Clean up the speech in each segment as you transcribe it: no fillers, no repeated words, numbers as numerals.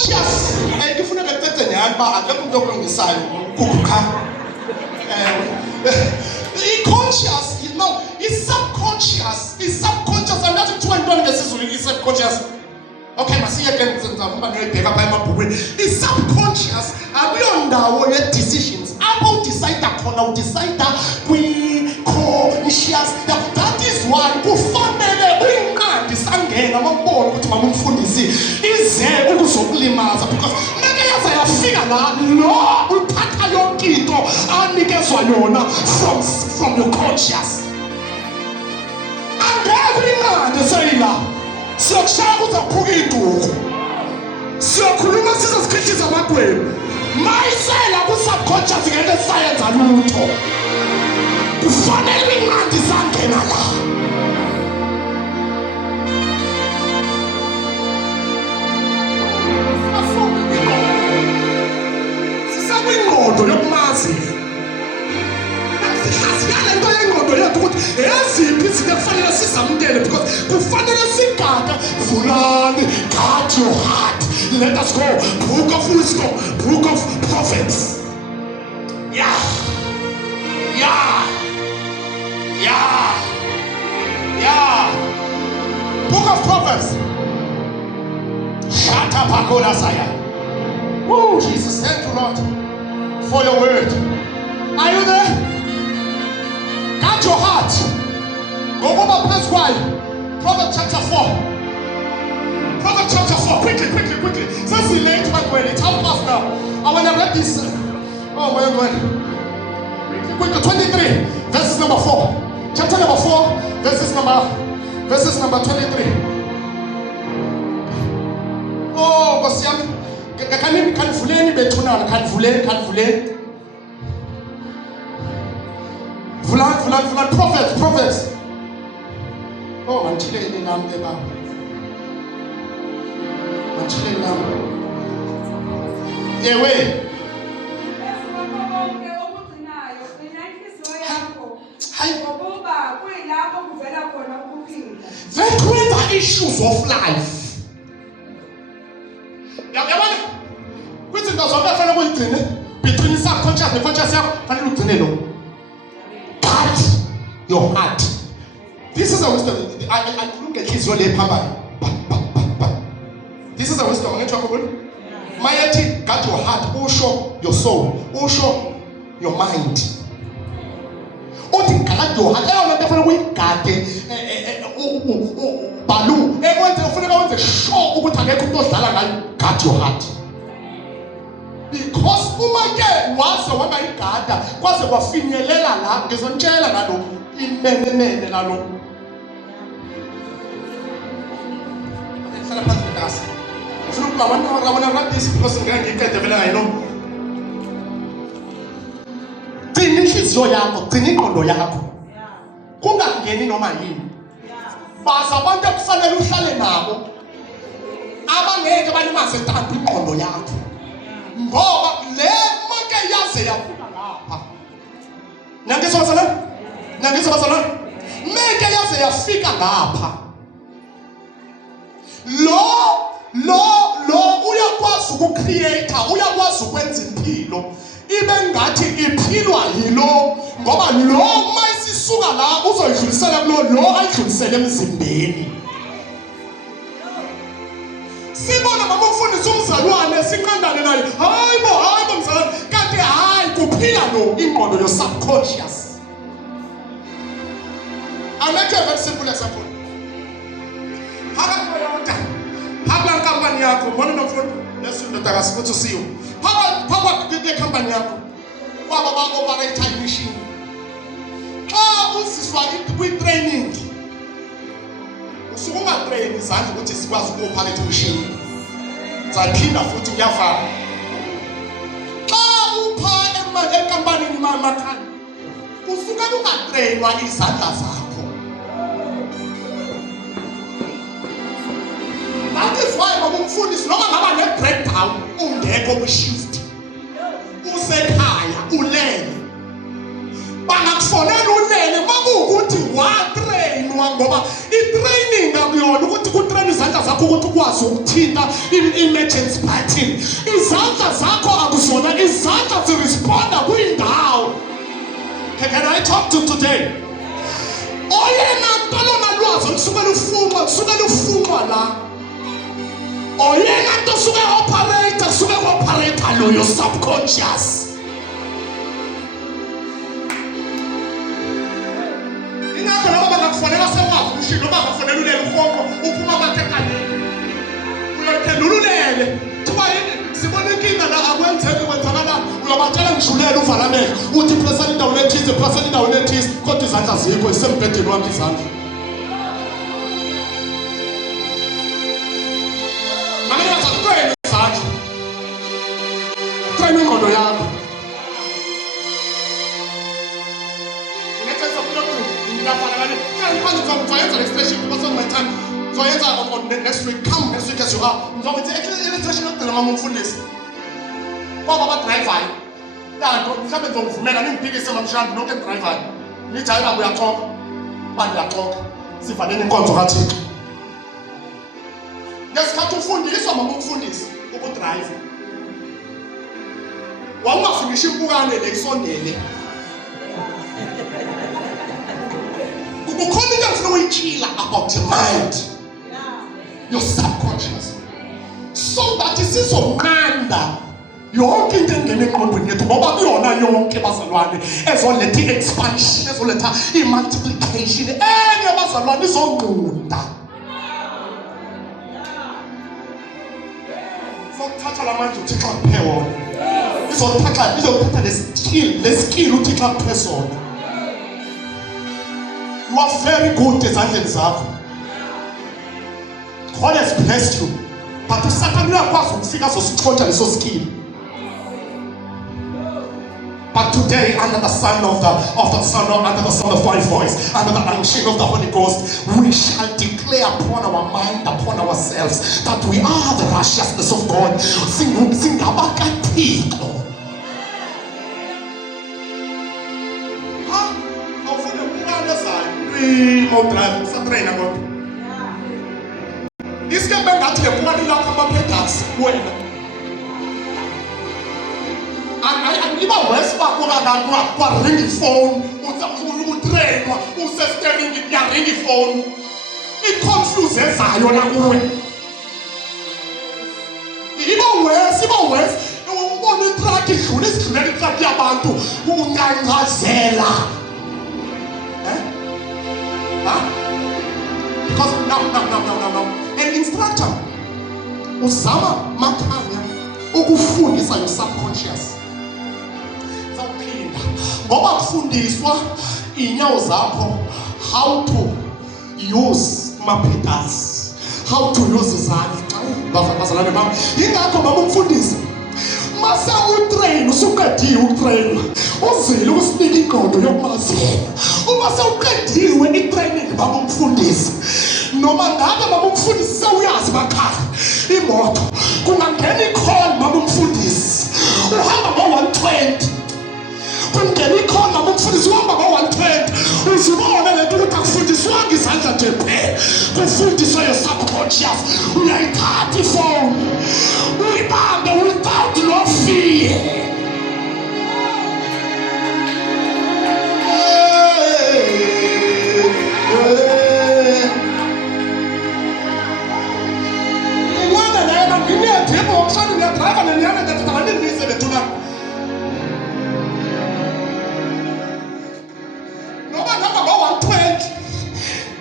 conscious kufuneka ecece nyani ba akekho umuntu okulungisayo ukukha i-conscious, you know, is subconscious, and that's what I'm doing is subconscious. Okay, masiye ke ngizama noyibheka phaya emabhukwini. I-subconscious akuyondawo ye-decisions. Apho udecide khona udecide kwi-conscious. That is why kufanele uyinqandi sangena mawubona ukuthi mama umfundisi ize ukuzokulimaza, because meke yaza yafika la lo uthatha yonke into anikezwa yona from your conscious. And every sayila siyokushaya kuzaphuka induku, siyokhuluma sizozikhithiza amagwebu, mayisela ku-subconscious ngeke sayenza lutho. Kufanele uyinqandi sangena la. Sisakwingqondo yokumazi. Siyale into yengqondo yethu ukuthi yaziphi izinto ekufanele sizamukele, because kufanele sigade vulani, guard your heart. Let us go. Book of wisdom, book of prophets. Yeah. Book of prophets. Shut up, Akoda Saya. Woo, Jesus, thank you, Lord, for your word. Are you there? Guard your heart. Go over place why. Proverbs chapter 4. Proverbs chapter 4. Quickly. Since we late, my way, it's half past now. I want to read this. Oh, my God. Quickly, 23, verses number 4. Chapter number 4, verses number 23. Oh, Gosiam. Can fuleni betuna, can fuleni. Fulan, prophets. Oh, manchile ni nam deba. Manchile nam. Ewe. They create issues of life. Between subconscious and conscious, guard your heart. This is a wisdom. I look at his really power. This is a wisdom. I'm going to talk about it. Mighty, guard your heart. Also your soul. Also your mind. Guard your heart. I don't know if guard balu. Everyone is sure guard your heart. Because umake wazo wangayigada kwaze kwafinyelela la ngizontshela ngalo imenene lalo. Sala phansi kasi. Ufuna ukubona write this because ngeke ngiqede vele I know. Gcina inhliziyo yakho, gcina ingqondo yakho. Kungangeni noma yini. Baza abantu ekufanele uhlale nabo abangeke balimaze tanto ingqondo yakho. Ngoba le make yaze yafika lapha. Nangizobasana. Make yaze yafika lapha. Lo uyakwazi ukucreate, uyakwazi ukwenza impilo ibe ngathi iphilwa yilo, ngoba lo mayisisuka la uzoyidlulisela kulo ayidlulisele emzimbeni. Sibona mama ufundisa umzalwane siqandane naye. Hayibo mzalwane, kanti hayi kuphila lo ingqondo yo subconscious. Ameke very simple example. Hapa kampani yako, mbona unafuata? Yesu nataka siku to see you. Hapa kile kampani yako. Baba operate time machine. Usiswa with training. Usukunga train izandla ukuthi sikwazi uku-operate machine. Zaphinda futhi kuyafana. Upha ekampanini makhani. Usuka ungatrainwa izandla zakho. That is why umfundisi noma ngaba ne-breakdown ungekho ku-shift. Usekhaya ulele. Bangakufonela ulele makuwukuthi watrainwa, ngoba i-training akuyona ukuthi kutrain izandla zakho zakho ukuthi ukwazi ukuthinta i-emergency button. Izandla zakho akuzona izandla ziresponda kwindawo. Can I talk to today? Oyena ntolona lwazi kusukela ufunxwa la. Oyena nto suke operator lo your subconscious. Ingakho noma bangakufonela sewazi umshini noma bangakufonela ulele ufonqo uphuma abathekane. Uyaphendululele. Kuba yini sibona inkinga la akwenzeki kwenzakala uyabatshela ngijulele uvalameke uthi pressa indawo lethize kodwa izandla zikho isembedeni wami izandla. Train ingqondo yakho. Next week, come next week as you are. Illustration of the Mumfundis. What about driver? Mhlawumbe ngizokuvumela ngimpikise mamshana nonke driver. Nijayela uyaxoxa. Bayaxoxa. Sivaleni inkonzo kaThixo. Ngesikhathi ufundiswa mama umfundisi ukudrive. Wawungafundisha impukane lekusondele. Kukhona into efuna uyichila about your mind. Your subconscious. So that isizonqanda yonke into engena engqondweni yethu ngoba kuyona yonke bazalwane ezoletha i-expansion ezoletha i-multiplication enye bazalwane izonqunda. Izothatha lamanje uThixo akuphe wona. Izothatha le-skill uThixo akuphe sona. You are very good ezandleni zakho. God has blessed you. But uSatan uyakwazi ukufika azosixotsha leso skill. But today, under the sound of my voice, under the unction of the Holy Ghost, we shall declare upon our mind, upon ourselves, that we are the righteousness of God. Singabakathixo. Isikembe ngathi ngephukani lakho ama-pedals wena. Iba worse bakho kwaringa ifone utrainwa usesteering yaringa ifone i-confuse ezayo la kuwe. Iba worse ubona itruck idlula isidlulela itruck yabantu uncancazela. Because now an instructor uzama makhanya ukufundisa your subconscious. Ngoba kufundiswa inyawo zakho how to use ma-pedals, how to use izandla. Bazalwane bami, ingakho mama umfundisi mase utrain usuqediwe ukutrainwa uzile ukusinika ingqondo yokumazela. Uma sewuqediwe i-training baba umfundisi noma ngabe baba umfundisi sewuyazi bakhaya imoto kungangena i-call baba umfundisi uhamba ngo-120 kungena i-call baba umfundisi uhamba ngo-120 uzibone lento ukuthi akufundiswanga izandla nje phela kufundiswe your subconscious. Uyayithatha ifone uyibambe without no fear.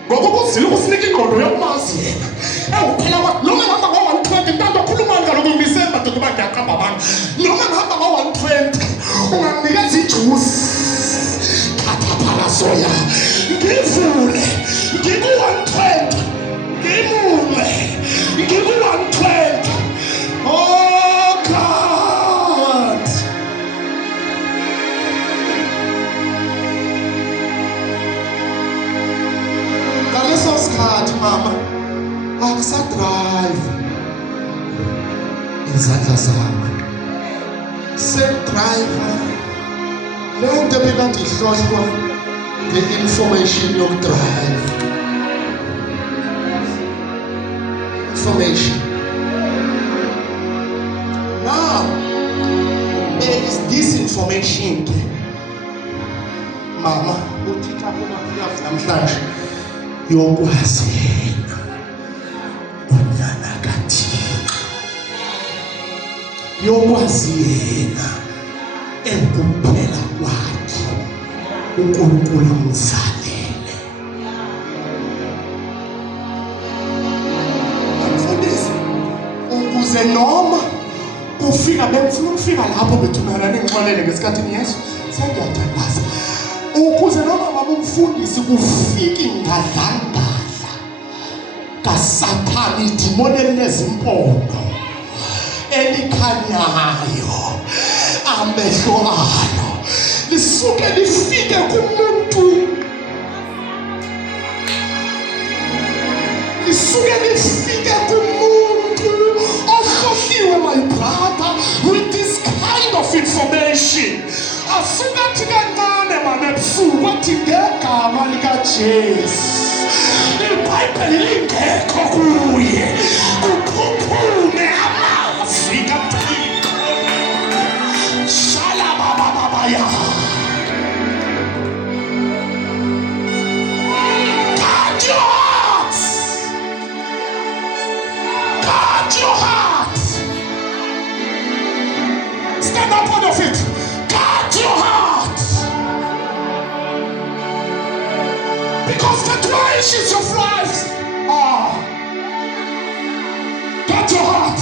Ngoba uzile ukusinika ingqondo yokumazela ewuphela noma ngihamba ngo-120 ntando khuluma ngaloko ngisemba madoda uba ngiyaqamba abantu noma ngihamba ngo-120 unganginikeza ijuice khathaphala soya ngivule ngiku-120 ngimume ngiku-120. Oh God, ngaleso sikhathi mama akusadrive izandla zakho self-driver. Leyo nto ebekade ihlohlwa nge-information yokudrive information. Now, there is this information. Mama, utitha kumakhulafu namhlanje yokwazi yena unyana kaThixo, yokwazi yena ekuphela kwakhe uNkulunkulu amzalele. Mfundisi, ukuze noma kufika bengifuna ukufika lapho bethumelana ngixolele ngesikhathi Yesu sengiyathandaza, ukuze noma mama umfundisi kufika ingadlangadla kaSathane, idimoni elinezimpondo elikhanyayo, amehlo alo lisuke lifike kumuntu, lisuke lifike kumuntu ohlokiwe, my brother, with this kind of information. Asukathi kancane mama ebusuku wathi ngegama likaJesu iBhayibheli lingekho kuye, kuphuphume amazwi kaThixo. Shalabababaya. Guard your heart. Guard your heart. Stand up out of it. Guard your heart. Because the treasures of life are. Guard your heart.